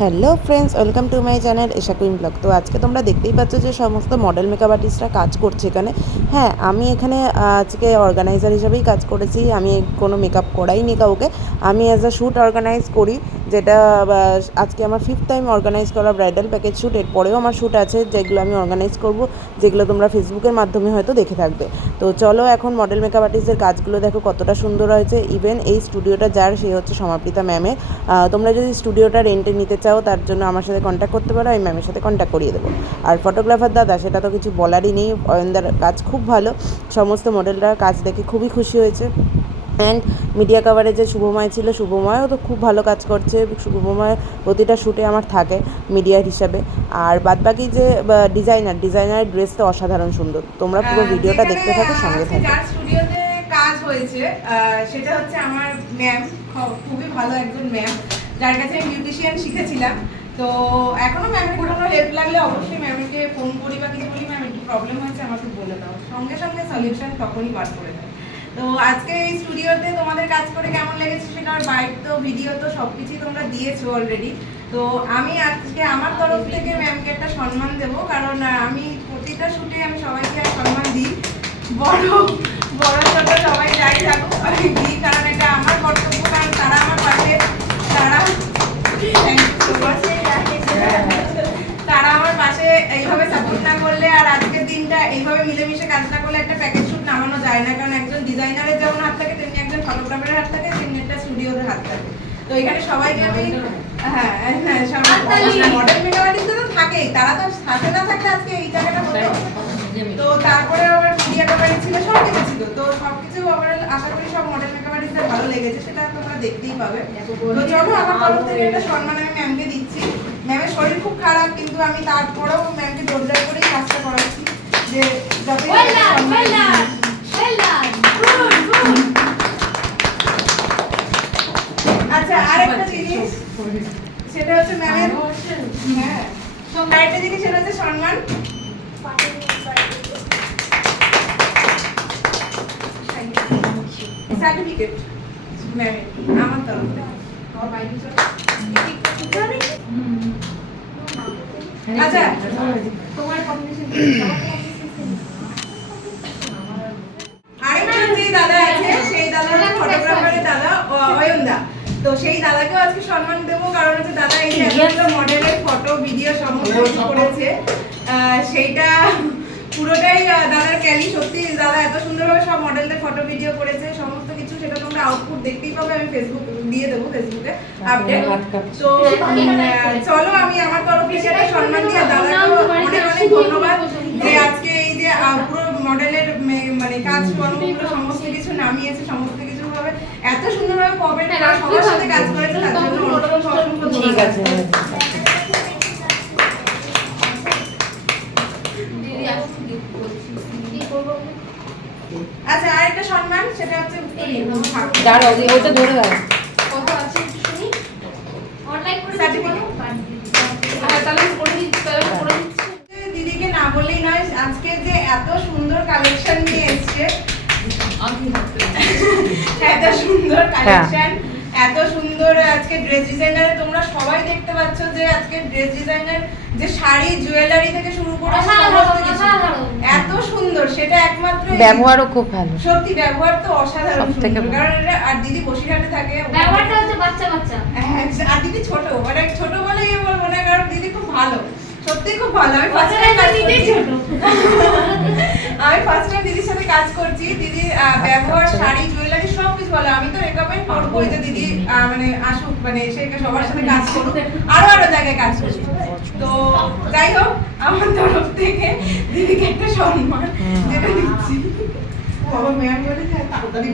Hello friends, welcome to my channel Esha queen blog. তো আজকে তোমরা দেখতেই পাচ্ছ যে সমস্ত মডেল মেকআপ আর্টিস্টরা কাজ করছে এখানে। হ্যাঁ, আমি এখানে আজকে অর্গানাইজার হিসেবেই কাজ করেছি। আমি কোনো মেকআপ করাইনি কাউকে, আমি অ্যাজ আ শ্যুট অর্গানাইজ করি, যেটা আজকে আমার 5th টাইম অর্গানাইজ করা ব্রাইডাল প্যাকেজ শ্যুট। এরপরেও আমার শ্যুট আছে যেগুলো আমি অর্গানাইজ করব, যেগুলো তোমরা ফেসবুকের মাধ্যমে হয়তো দেখে থাকবে। তো চলো এখন মডেল মেকআপ আর্টিস্টের কাজগুলো দেখো কতটা সুন্দর হয়েছে। ইভেন এই স্টুডিওটা যার, সে হচ্ছে সমাপ্রিতা ম্যামের। তোমরা যদি স্টুডিওটা রেন্টে নিতে চাও তার জন্য আমার সাথে কন্ট্যাক্ট করতে পারো, আমি ম্যামের সাথে কন্ট্যাক্ট করিয়ে দেবো। আর ফটোগ্রাফার দাদা, সেটা তো কিছু বলারই নেই, অয়নদার কাজ খুব ভালো। সমস্ত মডেলরা কাজ দেখে খুবই খুশি হয়েছে। অ্যান্ড মিডিয়া কাভারেজে শুভময় ছিল, শুভময়ও তো খুব ভালো কাজ করছে। শুভময় প্রতিটা শ্যুটে আমার থাকে মিডিয়ার হিসাবে। আর বাদবাকি যে ডিজাইনারের ড্রেস তো অসাধারণ সুন্দর। তোমরা পুরো ভিডিওটা দেখতে থাকো, সঙ্গে থাকো। যার স্টুডিওতে কাজ হয়েছে সেটা হচ্ছে আমার ম্যাম, খুবই ভালো একজন ম্যাম, যার কাছে আমি বিউটিশিয়ান শিখেছিলাম। তো এখনো ম্যামের কোনো হেল্প লাগলে অবশ্যই ম্যামকে ফোন করি বা কিছু বলি, ম্যাম একটু প্রবলেম হয়েছে আমাকে বলে দাও, সঙ্গে সঙ্গে সলিউশন তখনই বার করে দেয়। তো আজকে এই স্টুডিওতে তোমাদের কাজ করে কেমন লেগেছে সেটা আর বাইক তো ভিডিও তো সব কিছুই তোমরা দিয়েছো অলরেডি। তো আমি আজকে আমার তরফ থেকে ম্যামকে একটা সম্মান দেবো, কারণ আমি প্রতিটা শ্যুটে আমি সবাইকে সম্মান দিই, বড় বড় ছোট সবাই যাই থাকুক আমি দিই, কারণ এটা আমার কর্তব্য। কারণ তারা আমার পাশে, তারা আমার পাশে এইভাবে সাপোর্ট না করলে আর আজকের দিনটা এইভাবে মিলেমিশে কাজ না করলে একটা প্যাকেজ শ্যুট নামানো যায় না। কারণ একজন ডিজাইনারের যেমন হাত থাকে, তেমনি একজন ফটোগ্রাফারের হাত থাকে, তেমনি একটা স্টুডিওর হাত থাকে। তো এখানে সবাইকে আমি মডেল মেকআপ আর্টিস্ট তো থাকেই, তারা তো সাথে না থাকলে আজকে এই জায়গাটা হতো। তো তারপরে আমার মিডিয়া কাভারেজ ছিল, সব কিছু ছিল। তো সবকিছু ওভারঅল আশা করি সব মডেল মেকআপ আর্টিস্টদের ভালো লেগেছে, সেটা তোমরা দেখতেই পাবে। তো চলো, আমার তরফ থেকে একটা সম্মান আমি ম্যামকে দিচ্ছি। ম্যামের শরীর খুব খারাপ, কিন্তু আমি তারপরেও ম্যামকে জোরদার করেই কাজটা করাচ্ছি, যে যাতে আচ্ছা। আরেকটা জিনিস সেটা হচ্ছে ম্যামের, হ্যাঁ আরেকটা জিনিস সেটা হচ্ছে সম্মান। সার্টিফিকেট ম্যামের আমার তরফ থেকে। আচ্ছা, তোমার কম্বিনেশন আরেকজন যে দাদা আছে, সেই দাদা ফটোগ্রাফারের দাদা অয়নদা। তো সেই দাদাকেও আজকে সম্মান দেবো, কারণ হচ্ছে দাদা এই যে মডেলের ফটো ভিডিও সমস্ত কিছু করেছে, সেইটা পুরোটাই দাদার ক্যালি। সত্যি দাদা এত সুন্দরভাবে সব মডেলদের ফটো ভিডিও করেছে, সমস্ত কিছু সেটা তোমরা আউটপুট দেখতেই পাবে, আমি ফেসবুক দিয়ে দেবো, ফেসবুকে আপডেট। তো চলো, আমি আমার তরফ থেকে একটা সম্মান দিয়ে দাদাকে অনেক অনেক ধন্যবাদ, যে আজকে এই যে পুরো মডেলের মানে কাজ কর্মগুলো সমস্ত কিছু নামিয়েছে, সমস্ত কিছু ভাবে এত সুন্দরভাবে কোঅপারেট করে সবার সাথে কাজ করেছে, তার জন্য অসংখ্য ঠিক আছে। আচ্ছা, আরেকটা সম্মান সেটা হচ্ছে ওটা ধরে দাও। কত আছে একটু শুনি, অনলাইন করে সার্টিফিকেট। তাহলে করে দিচ্ছি দিদিকে না বললেই নয়, আজকে যে এত সুন্দর কালেকশন নিয়ে এসেছে, এত সুন্দর কালেকশন, এত সুন্দর আজকে ড্রেস ডিজাইনারে তোমরা সবাই দেখতে পাচ্ছ যে আজকে ড্রেস ডিজাইনার যে শাড়ি জুয়েলারি থেকে শুরু করে সমস্ত কিছু এত সুন্দর, সেটা একমাত্র ব্যবহারও খুব ভালো। সত্যি ব্যবহার তো অসাধারণ সুন্দর। কারণ এটা, আর দিদি বসিরহাটে থাকে, ব্যবহারটা হচ্ছে বাচ্চা বাচ্চা, আর দিদি ছোট, মানে ছোট বলেই বলবো না, কারণ দিদি খুব ভালো, সত্যি খুব ভালো। আমি ফার্স্ট টাইম দিদির সাথে কাজ করছি। দিদির ব্যবহার, শাড়ি, জুয়েলারি সব কিছু ভালো। আমি তো রেকমেন্ড করবো যে দিদি মানে আসুক, মানে এসে সবার সাথে কাজ করুক, আরো আরো জায়গায় কাজ করুক। তো যাই হোক, আমার তরফ থেকে দিদিকে একটা সম্মান যেটা দিচ্ছি। বাবা ম্যাম বলে তাড়াতাড়ি